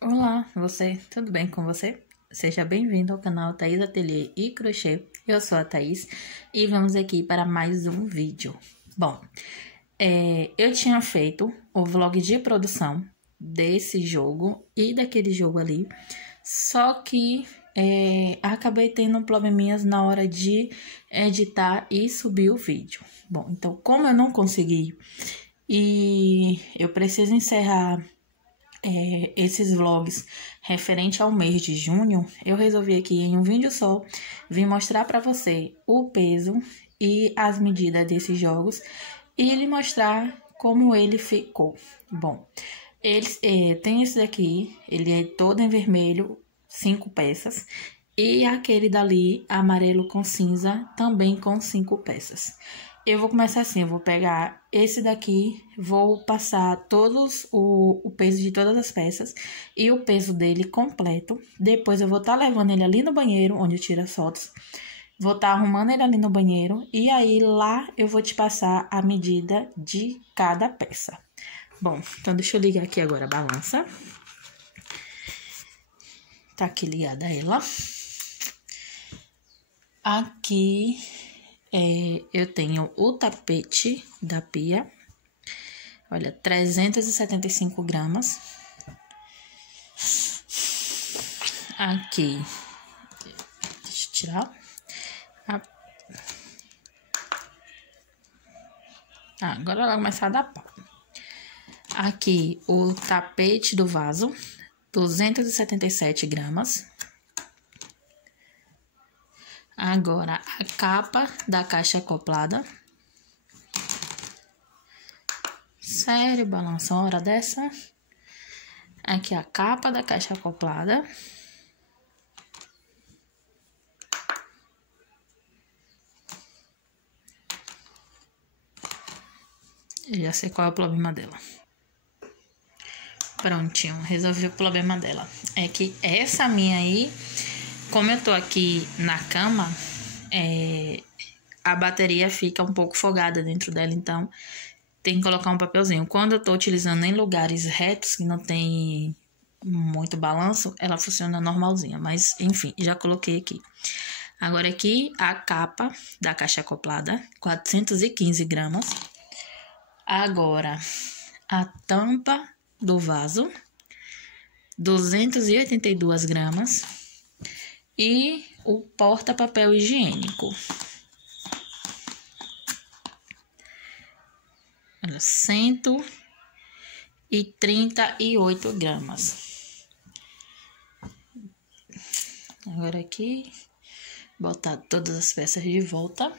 Olá, tudo bem com você? Seja bem-vindo ao canal Thaís Ateliê e Crochê. Eu sou a Thaís e vamos aqui para mais um vídeo. Bom, eu tinha feito o vlog de produção desse jogo e daquele jogo ali, só que acabei tendo probleminhas na hora de editar e subir o vídeo. Bom, então como eu não consegui e eu preciso encerrar esses vlogs referente ao mês de junho, eu resolvi aqui em um vídeo só vir mostrar para você o peso e as medidas desses jogos e lhe mostrar como ele ficou. Bom, tem esse daqui, ele é todo em vermelho, 5 peças, e aquele dali, amarelo com cinza, também com 5 peças. Eu vou começar assim, eu vou pegar esse daqui, vou passar o peso de todas as peças e o peso dele completo. Depois eu vou estar levando ele ali no banheiro, onde eu tiro as fotos. Vou estar arrumando ele ali no banheiro e aí lá eu vou te passar a medida de cada peça. Bom, então deixa eu ligar aqui agora a balança. Tá aqui ligada ela. Aqui eu tenho o tapete da pia, olha, 375 gramas. Aqui, deixa eu tirar. Agora ela vai começar a dar pau. Aqui, o tapete do vaso, 277 gramas. Agora, a capa da caixa acoplada. Sério, balança uma hora dessa? Aqui a capa da caixa acoplada. Eu já sei qual é o problema dela. Prontinho, resolvi o problema dela. É que essa minha aí, como eu tô aqui na cama, a bateria fica um pouco folgada dentro dela, então tem que colocar um papelzinho. Quando eu tô utilizando em lugares retos, que não tem muito balanço, ela funciona normalzinha, mas enfim, já coloquei aqui. Agora aqui a capa da caixa acoplada, 415 gramas. Agora a tampa do vaso, 282 gramas. E o porta-papel higiênico, olha, 138 gramas. Agora aqui, botar todas as peças de volta.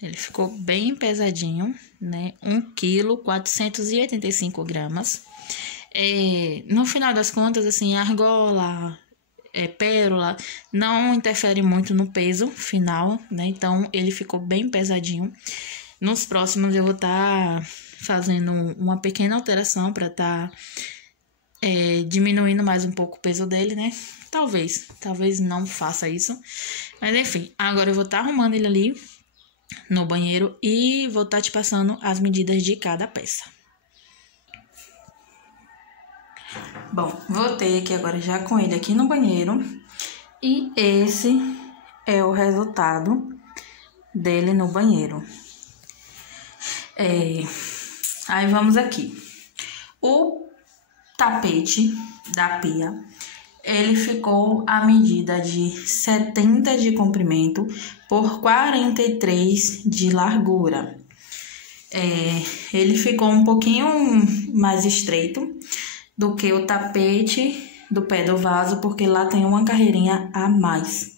Ele ficou bem pesadinho, né? 1 kg, 485 gramas. No final das contas, assim, argola, pérola, não interfere muito no peso final, né? Então, ele ficou bem pesadinho. Nos próximos, eu vou estar fazendo uma pequena alteração para estar diminuindo mais um pouco o peso dele, né? Talvez não faça isso. Mas, enfim, agora eu vou estar arrumando ele ali no banheiro e vou estar te passando as medidas de cada peça. Bom, voltei aqui agora já com ele aqui no banheiro e esse é o resultado dele no banheiro. Aí vamos aqui. O tapete da pia, ele ficou a medida de 70 de comprimento por 43 de largura. Ele ficou um pouquinho mais estreito do que o tapete do pé do vaso, porque lá tem uma carreirinha a mais,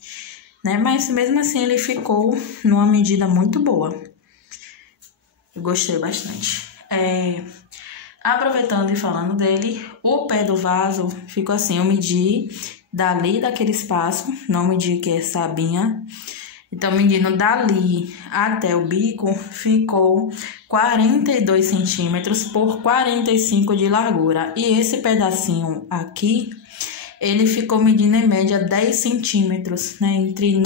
né? Mas mesmo assim ele ficou numa medida muito boa. Eu gostei bastante. Aproveitando e falando dele, o pé do vaso ficou assim, eu medi dali daquele espaço, não medi que essa abinha Então, medindo dali até o bico, ficou 42 centímetros por 45 de largura. E esse pedacinho aqui, ele ficou medindo em média 10 centímetros, né? Entre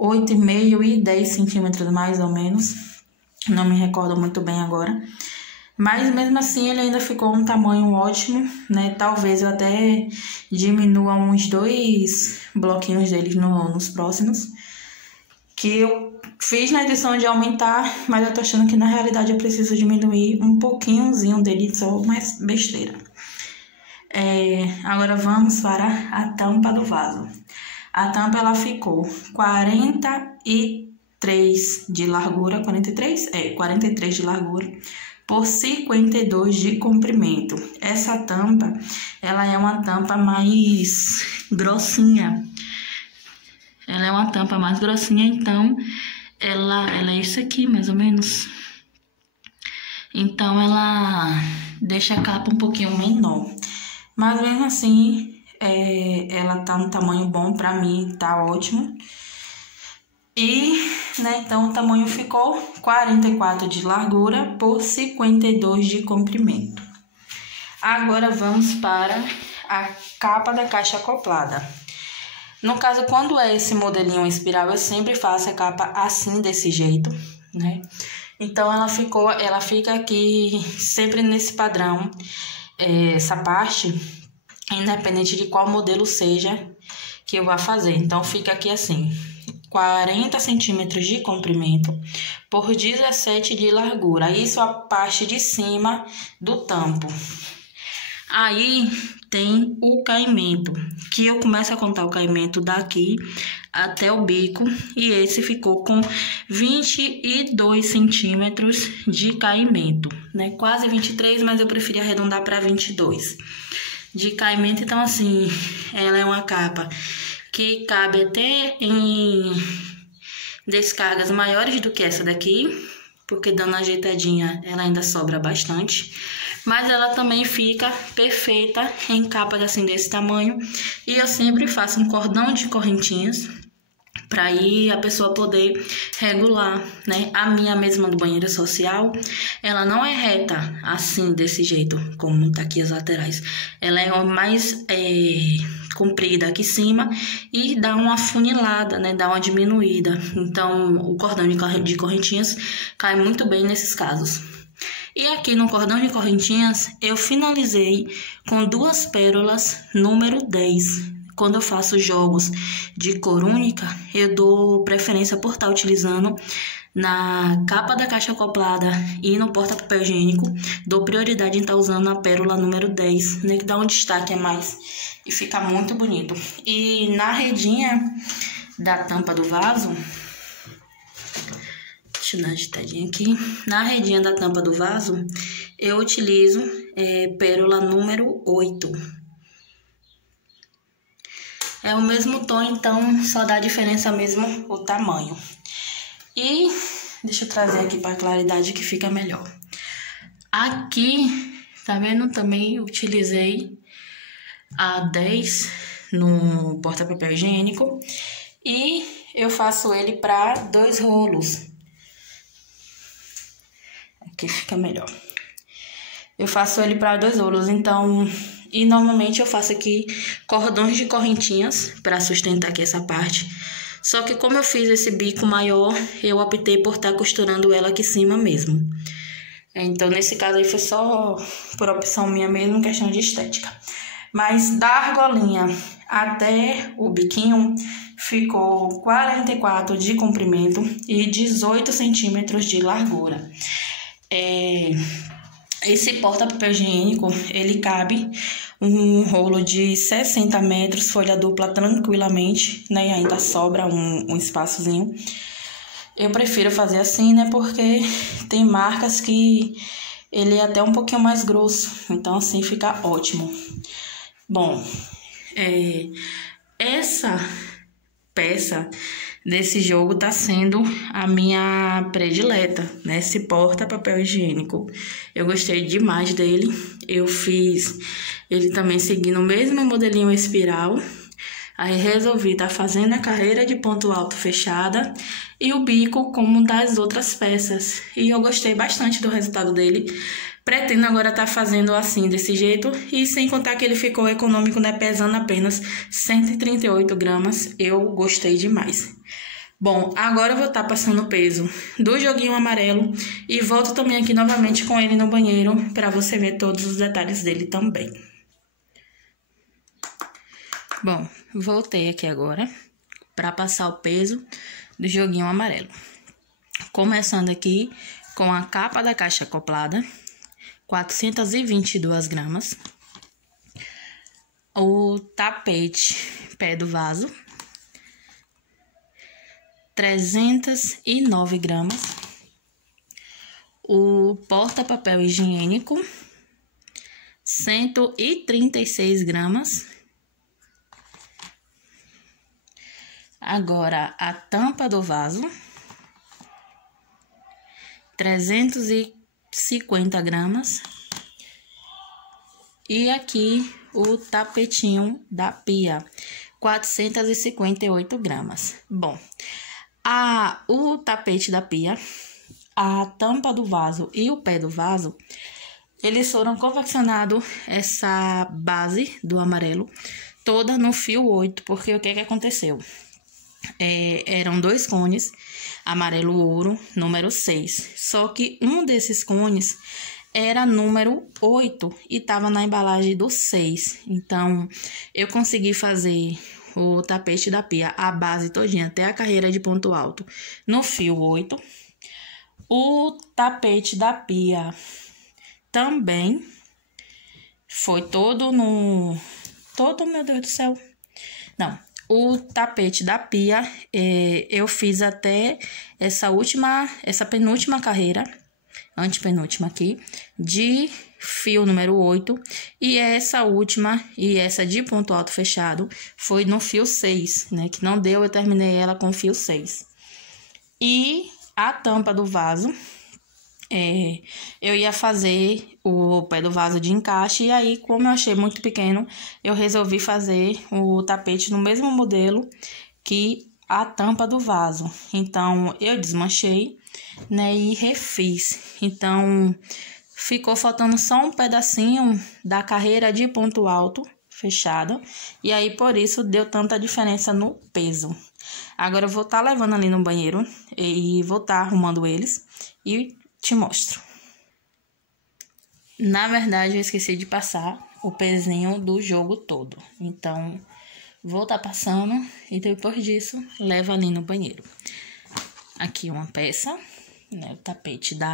8,5 e 10 centímetros, mais ou menos. Não me recordo muito bem agora. Mas mesmo assim ele ainda ficou um tamanho ótimo, né? Talvez eu até diminua uns 2 bloquinhos deles nos próximos. Que eu fiz na edição de aumentar, mas eu tô achando que na realidade eu preciso diminuir um pouquinhozinho dele, só mais besteira. Agora vamos para a tampa do vaso. A tampa ela ficou 43 de largura, 43? 43 de largura por 52 de comprimento. Essa tampa, ela é uma tampa mais grossinha. Ela é uma tampa mais grossinha, então ela é isso aqui, mais ou menos. Então ela deixa a capa um pouquinho menor. Mas mesmo assim, ela tá no tamanho bom pra mim, tá ótimo. E, né, então o tamanho ficou 44 de largura por 52 de comprimento. Agora vamos para a capa da caixa acoplada. No caso, quando é esse modelinho espiral, eu sempre faço a capa assim, desse jeito, né? Então ela fica aqui sempre nesse padrão, essa parte, independente de qual modelo seja que eu vá fazer. Então fica aqui assim, 40 centímetros de comprimento por 17 de largura. Isso a parte de cima do tampo. Aí tem o caimento, que eu começo a contar o caimento daqui até o bico. E esse ficou com 22 centímetros de caimento, né? Quase 23, mas eu preferi arredondar para 22 de caimento. Então assim, ela é uma capa que cabe até em descargas maiores do que essa daqui, porque dando uma ajeitadinha ela ainda sobra bastante. Mas ela também fica perfeita em capas assim desse tamanho. E eu sempre faço um cordão de correntinhas para aí a pessoa poder regular, né? A minha mesma do banheiro social, ela não é reta assim, desse jeito, como tá aqui as laterais. Ela é mais comprida aqui em cima e dá uma afunilada, né? Dá uma diminuída. Então, o cordão de correntinhas cai muito bem nesses casos. E aqui no cordão de correntinhas, eu finalizei com 2 pérolas número 10. Quando eu faço jogos de cor única, eu dou preferência por estar utilizando na capa da caixa acoplada e no porta-papel higiênico. Dou prioridade em estar usando a pérola número 10, né, que dá um destaque a mais e fica muito bonito. E na redinha da tampa do vaso, deixa eu dar uma agitadinha aqui. Na redinha da tampa do vaso, eu utilizo pérola número 8. É o mesmo tom, então só dá diferença mesmo o tamanho. E deixa eu trazer aqui para a claridade que fica melhor. Aqui, tá vendo? Também utilizei a 10 no porta-papel higiênico. E eu faço ele para 2 rolos. Aqui fica melhor. Eu faço ele para 2 rolos, então... E normalmente eu faço aqui cordões de correntinhas para sustentar aqui essa parte. Só que como eu fiz esse bico maior, eu optei por estar costurando ela aqui em cima mesmo. Então nesse caso aí foi só por opção minha mesmo, questão de estética. Mas da argolinha até o biquinho ficou 44 de comprimento e 18 centímetros de largura. Esse porta-papel higiênico, ele cabe um rolo de 60 metros, folha dupla tranquilamente, né? E ainda sobra um espaçozinho. Eu prefiro fazer assim, né? Porque tem marcas que ele é até um pouquinho mais grosso, então assim fica ótimo. Bom, essa peça desse jogo tá sendo a minha predileta, né? Esse porta-papel higiênico. Eu gostei demais dele. Eu fiz ele também seguindo o mesmo modelinho espiral. Aí resolvi estar fazendo a carreira de ponto alto fechada e o bico como das outras peças. E eu gostei bastante do resultado dele. Pretendo agora estar fazendo assim, desse jeito. E sem contar que ele ficou econômico, né? Pesando apenas 138 gramas. Eu gostei demais. Bom, agora eu vou estar passando o peso do joguinho amarelo e volto também aqui novamente com ele no banheiro para você ver todos os detalhes dele também. Bom, voltei aqui agora para passar o peso do joguinho amarelo. Começando aqui com a capa da caixa acoplada, 422 gramas. O tapete pé do vaso, 309 gramas. O porta-papel higiênico, 136 gramas. Agora, a tampa do vaso, 350 gramas. E aqui o tapetinho da pia, 458 gramas. Bom, o tapete da pia, a tampa do vaso e o pé do vaso, eles foram confeccionados, essa base do amarelo, toda no fio 8, porque o que aconteceu? Eram 2 cones, amarelo ouro, número 6. Só que um desses cones era número 8 e estava na embalagem do 6. Então, eu consegui fazer o tapete da pia, a base todinha, até a carreira de ponto alto, no fio 8. O tapete da pia também foi todo no... meu Deus do céu. Não. O tapete da pia, eu fiz até essa penúltima carreira, antepenúltima aqui, de fio número 8. E essa última, e essa de ponto alto fechado, foi no fio 6, né? Que não deu, eu terminei ela com fio 6. E a tampa do vaso, eu ia fazer o pé do vaso de encaixe, e aí, como eu achei muito pequeno, eu resolvi fazer o tapete no mesmo modelo que a tampa do vaso. Então, eu desmanchei, né, e refiz. Então, ficou faltando só um pedacinho da carreira de ponto alto fechada, e aí, por isso, deu tanta diferença no peso. Agora, eu vou estar levando ali no banheiro e vou estar arrumando eles e te mostro. Na verdade, eu esqueci de passar o pezinho do jogo todo. Então, vou estar passando e depois disso, levo ali no banheiro. Aqui uma peça, né, o tapete do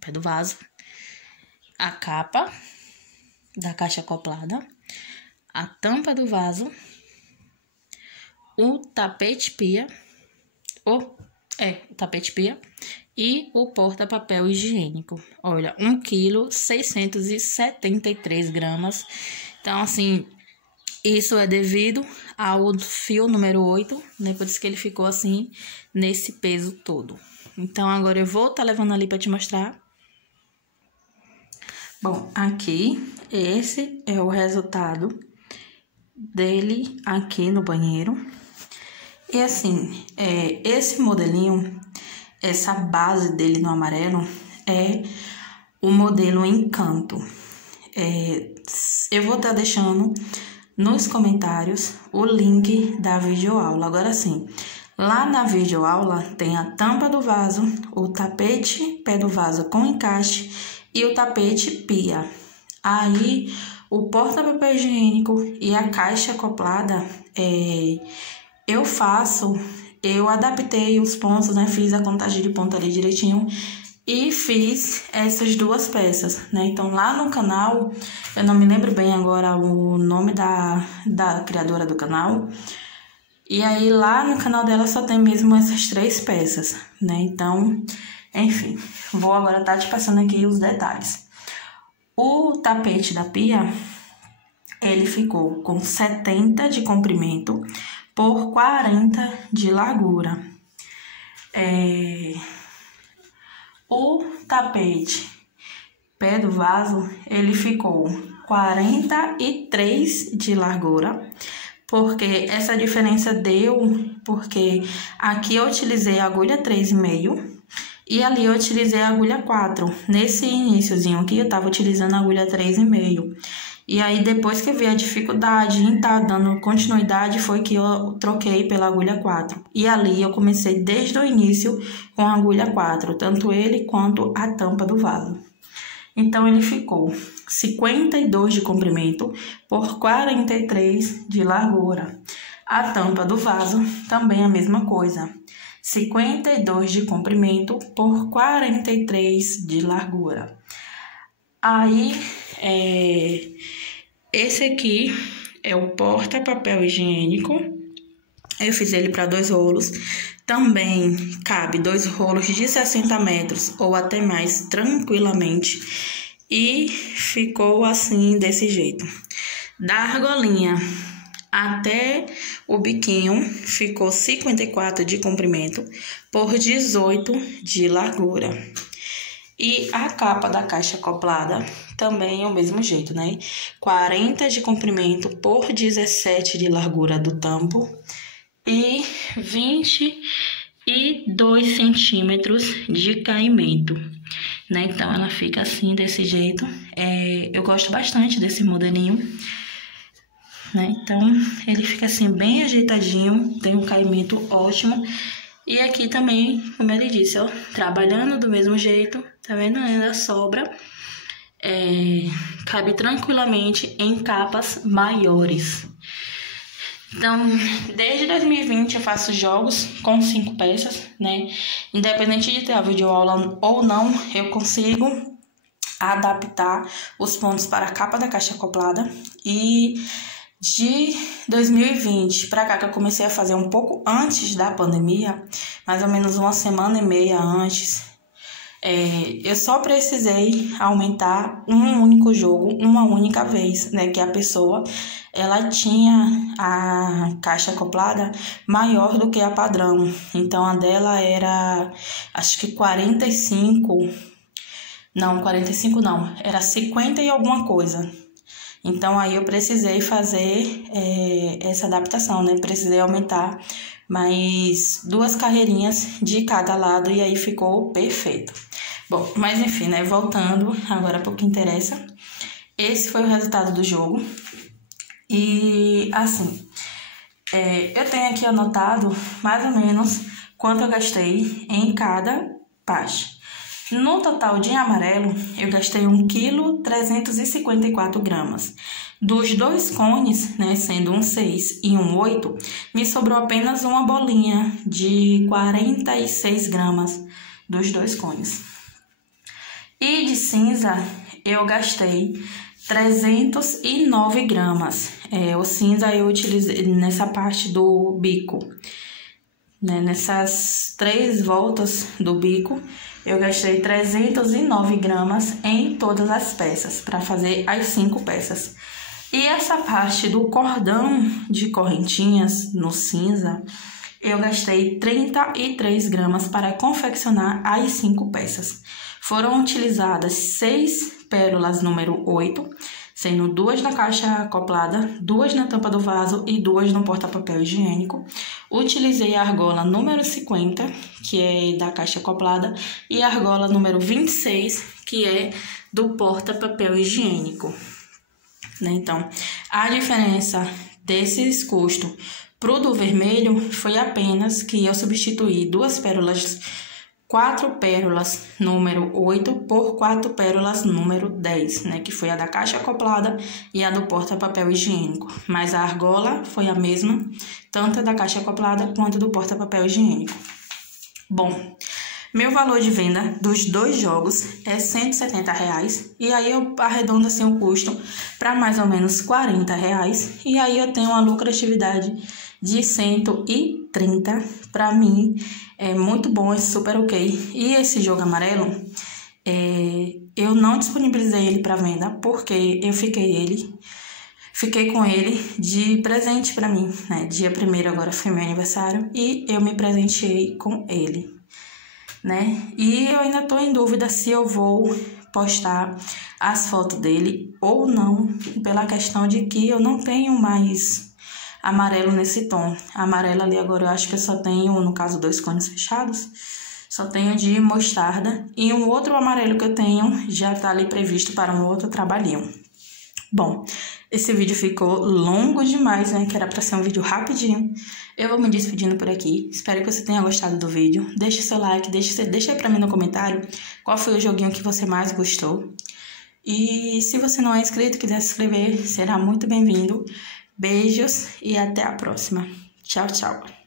pé do vaso. A capa da caixa acoplada. A tampa do vaso. O tapete pia. O tapete pia. E o porta-papel higiênico. Olha, 1,673 gramas. Então, assim, isso é devido ao fio número 8, né? Por isso que ele ficou assim, nesse peso todo. Então, agora eu vou estar levando ali para te mostrar. Bom, aqui, esse é o resultado dele aqui no banheiro. E assim, esse modelinho, essa base dele no amarelo, é o modelo Encanto. Eu vou estar deixando nos comentários o link da videoaula. Agora sim, lá na videoaula tem a tampa do vaso, o tapete pé do vaso com encaixe e o tapete pia. Aí, o porta-papel higiênico e a caixa acoplada, eu adaptei os pontos, né? Fiz a contagem de ponto ali direitinho e fiz essas duas peças, né? Então, lá no canal, eu não me lembro bem agora o nome da criadora do canal. E aí, lá no canal dela só tem mesmo essas 3 peças, né? Então, enfim, vou agora estar te passando aqui os detalhes. O tapete da pia, ele ficou com 70 de comprimento por 40 de largura. O tapete pé do vaso, ele ficou 43 de largura porque essa diferença deu porque aqui eu utilizei a agulha 3,5 e ali eu utilizei a agulha 4. Nesse iniciozinho aqui eu tava utilizando a agulha 3,5. E aí depois que eu vi a dificuldade em estar dando continuidade foi que eu troquei pela agulha 4. E ali eu comecei desde o início com a agulha 4, tanto ele quanto a tampa do vaso. Então ele ficou 52 de comprimento por 43 de largura. A tampa do vaso também a mesma coisa. 52 de comprimento por 43 de largura. Aí, esse aqui é o porta-papel higiênico. Eu fiz ele para 2 rolos. Também cabe 2 rolos de 60 metros ou até mais tranquilamente. E ficou assim, desse jeito. Da argolinha até o biquinho ficou 54 de comprimento por 18 de largura. E a capa da caixa acoplada também é o mesmo jeito, né? 40 de comprimento por 17 de largura do tampo e 22 centímetros de caimento, né? Então ela fica assim, desse jeito. Eu gosto bastante desse modelinho, né? Então ele fica assim bem ajeitadinho, tem um caimento ótimo. E aqui também, como ele disse, ó, trabalhando do mesmo jeito, tá vendo? Ainda sobra. Cabe tranquilamente em capas maiores. Então, desde 2020 eu faço jogos com 5 peças, né? Independente de ter a videoaula ou não, eu consigo adaptar os pontos para a capa da caixa acoplada. E de 2020 para cá, que eu comecei a fazer um pouco antes da pandemia, mais ou menos 1 semana e meia antes, eu só precisei aumentar um único jogo uma única vez, né? Que a pessoa, ela tinha a caixa acoplada maior do que a padrão. Então a dela era, acho que 45 não, era 50 e alguma coisa. Então aí eu precisei fazer essa adaptação, né? Precisei aumentar mais 2 carreirinhas de cada lado e aí ficou perfeito. Bom, mas enfim, né? Voltando agora para o que interessa. Esse foi o resultado do jogo. E assim, eu tenho aqui anotado mais ou menos quanto eu gastei em cada parte. No total de amarelo, eu gastei 1,354 kg. Dos 2 cones, né, sendo um 6 e um 8, me sobrou apenas uma bolinha de 46 gramas dos 2 cones. E de cinza, eu gastei 309 gramas. O cinza eu utilizei nessa parte do bico, né, nessas 3 voltas do bico. Eu gastei 309 gramas em todas as peças, para fazer as 5 peças. E essa parte do cordão de correntinhas no cinza, eu gastei 33 gramas para confeccionar as 5 peças. Foram utilizadas 6 pérolas número 8, sendo 2 na caixa acoplada, 2 na tampa do vaso e 2 no porta-papel higiênico. Utilizei a argola número 50, que é da caixa acoplada, e a argola número 26, que é do porta-papel higiênico, né? Então, a diferença desses custos pro do vermelho foi apenas que eu substituí 4 pérolas número 8 por 4 pérolas número 10, né? Que foi a da caixa acoplada e a do porta-papel higiênico. Mas a argola foi a mesma, tanto a da caixa acoplada quanto do porta-papel higiênico. Bom, meu valor de venda dos 2 jogos é R$170. E aí eu arredondo assim o custo para mais ou menos R$40. E aí eu tenho uma lucratividade de 130. Para mim é muito bom, é super ok. E esse jogo amarelo, eu não disponibilizei ele para venda porque eu fiquei com ele de presente para mim, né? Dia 1º agora foi meu aniversário e eu me presenteei com ele, né? E eu ainda tô em dúvida se eu vou postar as fotos dele ou não, pela questão de que eu não tenho mais amarelo nesse tom. Amarelo ali agora eu acho que eu só tenho, no caso, 2 cones fechados. Só tenho de mostarda. E um outro amarelo que eu tenho já tá ali previsto para um outro trabalhinho. Bom, esse vídeo ficou longo demais, né? Que era pra ser um vídeo rapidinho. Eu vou me despedindo por aqui. Espero que você tenha gostado do vídeo. Deixe seu like, deixa aí pra mim no comentário qual foi o joguinho que você mais gostou. E se você não é inscrito e quiser se inscrever, será muito bem-vindo. Beijos e até a próxima. Tchau, tchau.